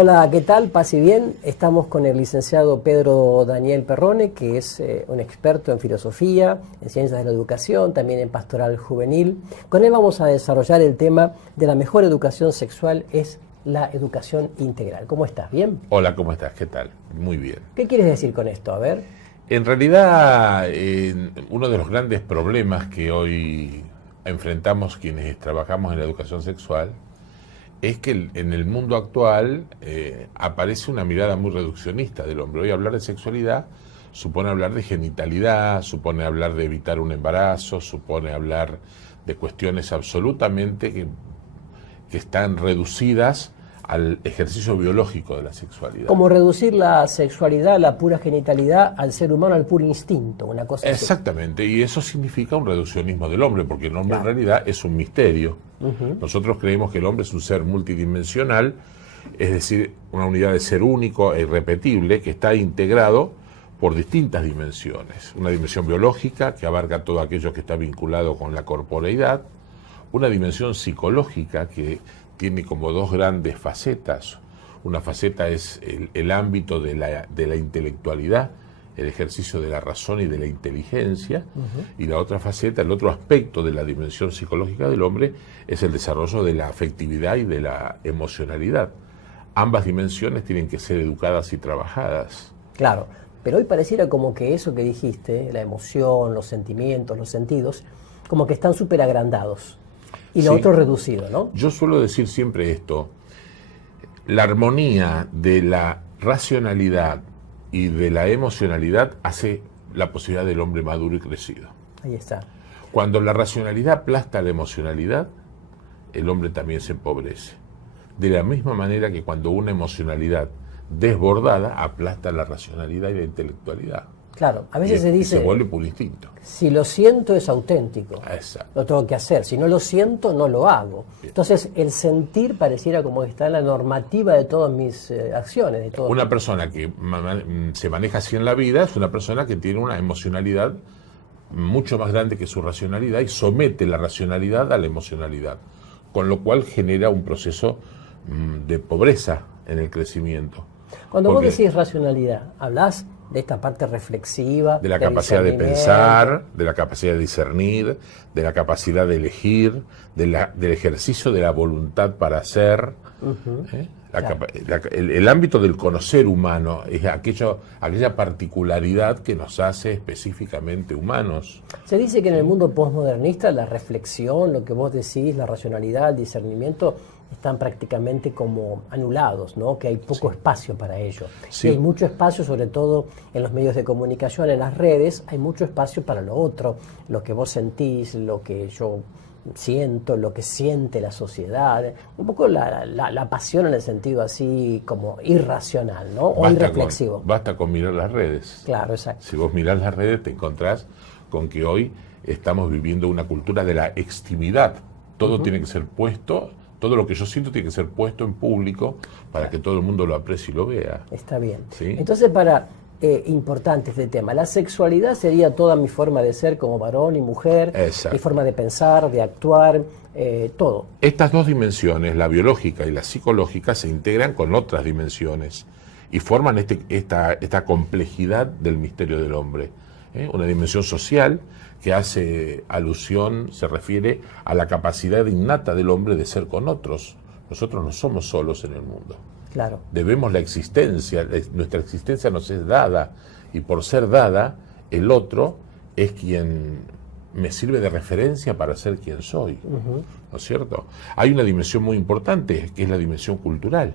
Hola, ¿qué tal? Paz y bien. Estamos con el licenciado Pedro Daniel Perrone, que es un experto en filosofía, en ciencias de la educación, también en pastoral juvenil. Con él vamos a desarrollar el tema de la mejor educación sexual es la educación integral. ¿Cómo estás? ¿Bien? Hola, ¿cómo estás? ¿Qué tal? Muy bien. ¿Qué quieres decir con esto? A ver. En realidad, uno de los grandes problemas que hoy enfrentamos quienes trabajamos en la educación sexual es que en el mundo actual aparece una mirada muy reduccionista del hombre. Hoy hablar de sexualidad supone hablar de genitalidad, supone hablar de evitar un embarazo, supone hablar de cuestiones absolutamente que están reducidas al ejercicio biológico de la sexualidad. Como reducir la sexualidad, la pura genitalidad, al ser humano, al puro instinto, una cosa así. Exactamente, y eso significa un reduccionismo del hombre, porque el hombre en realidad es un misterio. Nosotros creemos que el hombre es un ser multidimensional, es decir, una unidad de ser único e irrepetible que está integrado por distintas dimensiones. Una dimensión biológica que abarca todo aquello que está vinculado con la corporeidad, una dimensión psicológica que tiene como dos grandes facetas. Una faceta es el ámbito de la intelectualidad, el ejercicio de la razón y de la inteligencia, y la otra faceta, el otro aspecto de la dimensión psicológica del hombre es el desarrollo de la afectividad y de la emocionalidad. Ambas dimensiones tienen que ser educadas y trabajadas. Claro, pero hoy pareciera como que eso que dijiste, la emoción, los sentimientos, los sentidos, como que están súper agrandados. Y lo otro reducido, ¿no? Yo suelo decir siempre esto: la armonía de la racionalidad y de la emocionalidad hace la posibilidad del hombre maduro y crecido. Ahí está. Cuando la racionalidad aplasta la emocionalidad, el hombre también se empobrece. De la misma manera que cuando una emocionalidad desbordada aplasta la racionalidad y la intelectualidad. Claro, a veces se dice, se vuelve puro instinto. Si lo siento es auténtico, Exacto. Lo tengo que hacer, si no lo siento no lo hago. Bien. Entonces el sentir pareciera como que está en la normativa de todas mis acciones. De todo. Una persona que se maneja así en la vida es una persona que tiene una emocionalidad mucho más grande que su racionalidad y somete la racionalidad a la emocionalidad, con lo cual genera un proceso de pobreza en el crecimiento. Cuando vos decís racionalidad, ¿hablás de esta parte reflexiva? De la capacidad de pensar, de la capacidad de discernir, de la capacidad de elegir, del ejercicio de la voluntad para hacer. Claro. El ámbito del conocer humano es aquella particularidad que nos hace específicamente humanos. Se dice que en el mundo postmodernista la reflexión, lo que vos decís, la racionalidad, el discernimiento, están prácticamente como anulados, ¿no? Que hay poco espacio para ello. Sí. Y hay mucho espacio, sobre todo en los medios de comunicación, en las redes, hay mucho espacio para lo otro, lo que vos sentís, lo que yo siento, lo que siente la sociedad, un poco la pasión en el sentido así como irracional, ¿no? O irreflexivo. Basta con mirar las redes. Claro, exacto. Si vos mirás las redes te encontrás con que hoy estamos viviendo una cultura de la extimidad. Todo tiene que ser puesto. Todo lo que yo siento tiene que ser puesto en público para que todo el mundo lo aprecie y lo vea. Está bien. ¿Sí? Entonces, importante este tema. La sexualidad sería toda mi forma de ser como varón y mujer, exacto, mi forma de pensar, de actuar, todo. Estas dos dimensiones, la biológica y la psicológica, se integran con otras dimensiones y forman esta complejidad del misterio del hombre. Una dimensión social que hace alusión, se refiere a la capacidad innata del hombre de ser con otros. Nosotros no somos solos en el mundo. Claro. Debemos la existencia, nuestra existencia nos es dada, y por ser dada, el otro es quien me sirve de referencia para ser quien soy. ¿No es cierto? Hay una dimensión muy importante, que es la dimensión cultural,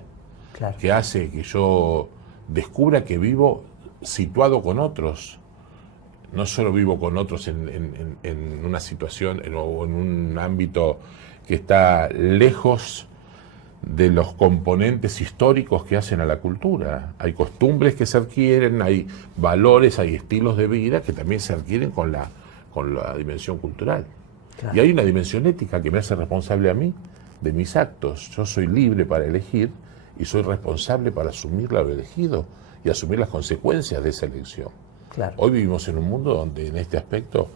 claro, que hace que yo descubra que vivo situado con otros. No solo vivo con otros en una situación o en un ámbito que está lejos de los componentes históricos que hacen a la cultura. Hay costumbres que se adquieren, hay valores, hay estilos de vida que también se adquieren con la dimensión cultural. Claro. Y hay una dimensión ética que me hace responsable a mí de mis actos. Yo soy libre para elegir y soy responsable para asumir lo elegido y asumir las consecuencias de esa elección. Claro. Hoy vivimos en un mundo donde en este aspecto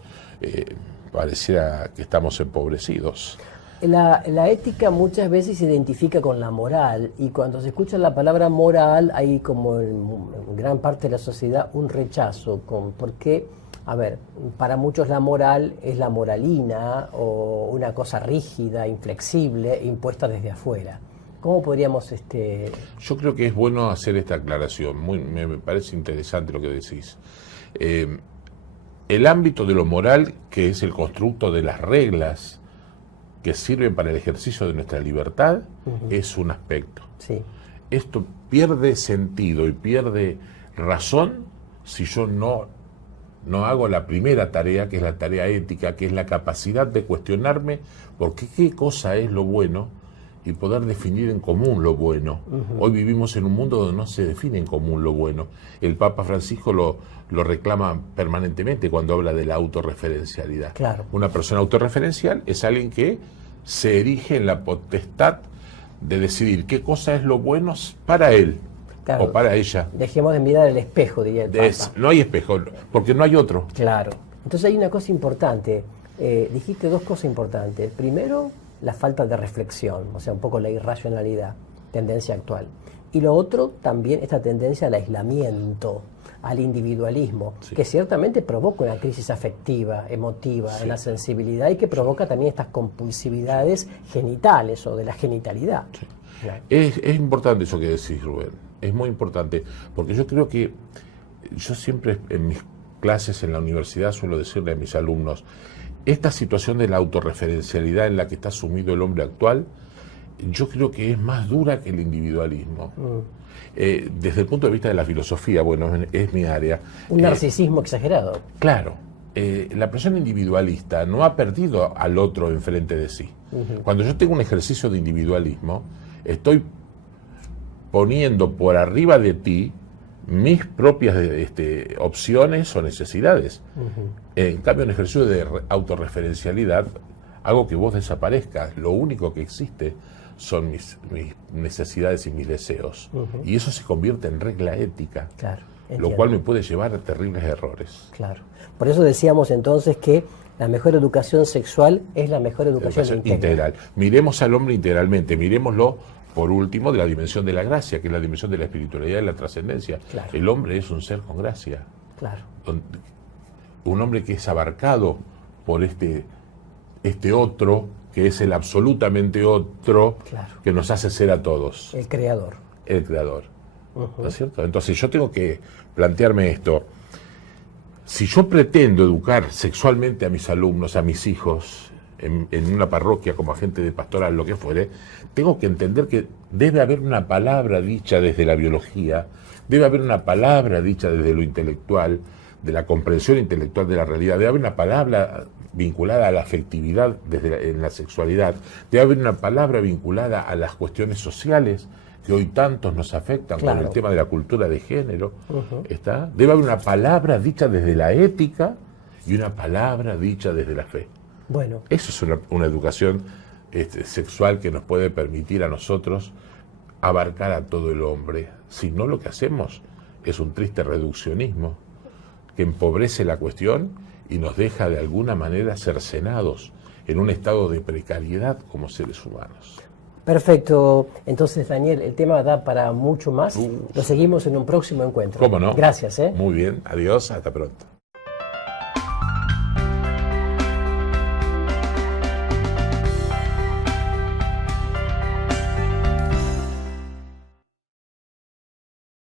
pareciera que estamos empobrecidos. La ética muchas veces se identifica con la moral, y cuando se escucha la palabra moral hay como en gran parte de la sociedad un rechazo, porque, a ver, para muchos la moral es la moralina o una cosa rígida, inflexible, impuesta desde afuera. ¿Cómo podríamos...? Yo creo que es bueno hacer esta aclaración, me parece interesante lo que decís. El ámbito de lo moral, que es el constructo de las reglas que sirven para el ejercicio de nuestra libertad, es un aspecto. Sí. Esto pierde sentido y pierde razón si yo no hago la primera tarea, que es la tarea ética, que es la capacidad de cuestionarme por qué cosa es lo bueno y poder definir en común lo bueno. Hoy vivimos en un mundo donde no se define en común lo bueno. El Papa Francisco lo reclama permanentemente cuando habla de la autorreferencialidad. Claro. Una persona autorreferencial es alguien que se erige en la potestad de decidir qué cosa es lo bueno para él, claro, o para ella. Dejemos de mirar el espejo, diría el Papa. No hay espejo, porque no hay otro. Claro. Entonces hay una cosa importante. Dijiste dos cosas importantes. Primero, la falta de reflexión, o sea, un poco la irracionalidad, tendencia actual. Y lo otro, también esta tendencia al aislamiento, al individualismo, sí, que ciertamente provoca una crisis afectiva, emotiva, sí, en la sensibilidad, y que provoca también estas compulsividades genitales o de la genitalidad. Sí. Es importante eso que decís, Rubén, es muy importante, porque yo creo que yo siempre en mis clases en la universidad suelo decirle a mis alumnos, esta situación de la autorreferencialidad en la que está sumido el hombre actual, yo creo que es más dura que el individualismo. Desde el punto de vista de la filosofía, bueno, es mi área. Un narcisismo exagerado. Claro, la persona individualista no ha perdido al otro enfrente de sí. Cuando yo tengo un ejercicio de individualismo, estoy poniendo por arriba de ti mis propias opciones o necesidades. En cambio, en ejercicio de autorreferencialidad, hago que vos desaparezcas. Lo único que existe son mis necesidades y mis deseos. Y eso se convierte en regla ética, claro, lo cual me puede llevar a terribles errores. Claro. Por eso decíamos entonces que la mejor educación sexual es la mejor educación integral. Miremos al hombre integralmente, miremoslo por último de la dimensión de la gracia, que es la dimensión de la espiritualidad y la trascendencia. Claro. El hombre es un ser con gracia. Claro. Un hombre que es abarcado por este otro, que es el absolutamente otro, claro, que nos hace ser a todos. El creador. El creador. ¿No es cierto? Entonces yo tengo que plantearme esto. Si yo pretendo educar sexualmente a mis alumnos, a mis hijos, en una parroquia como agente de pastoral, lo que fuere, tengo que entender que debe haber una palabra dicha desde la biología, debe haber una palabra dicha desde lo intelectual, de la comprensión intelectual de la realidad, debe haber una palabra vinculada a la afectividad en la sexualidad, debe haber una palabra vinculada a las cuestiones sociales que hoy tantos nos afectan, claro, con el tema de la cultura de género. Debe haber una palabra dicha desde la ética y una palabra dicha desde la fe. Bueno. Eso es una educación sexual que nos puede permitir a nosotros abarcar a todo el hombre. Si no, lo que hacemos es un triste reduccionismo que empobrece la cuestión y nos deja de alguna manera cercenados en un estado de precariedad como seres humanos. Perfecto. Entonces, Daniel, el tema da para mucho más. Lo seguimos en un próximo encuentro. ¿Cómo no? Gracias. Muy bien. Adiós. Hasta pronto.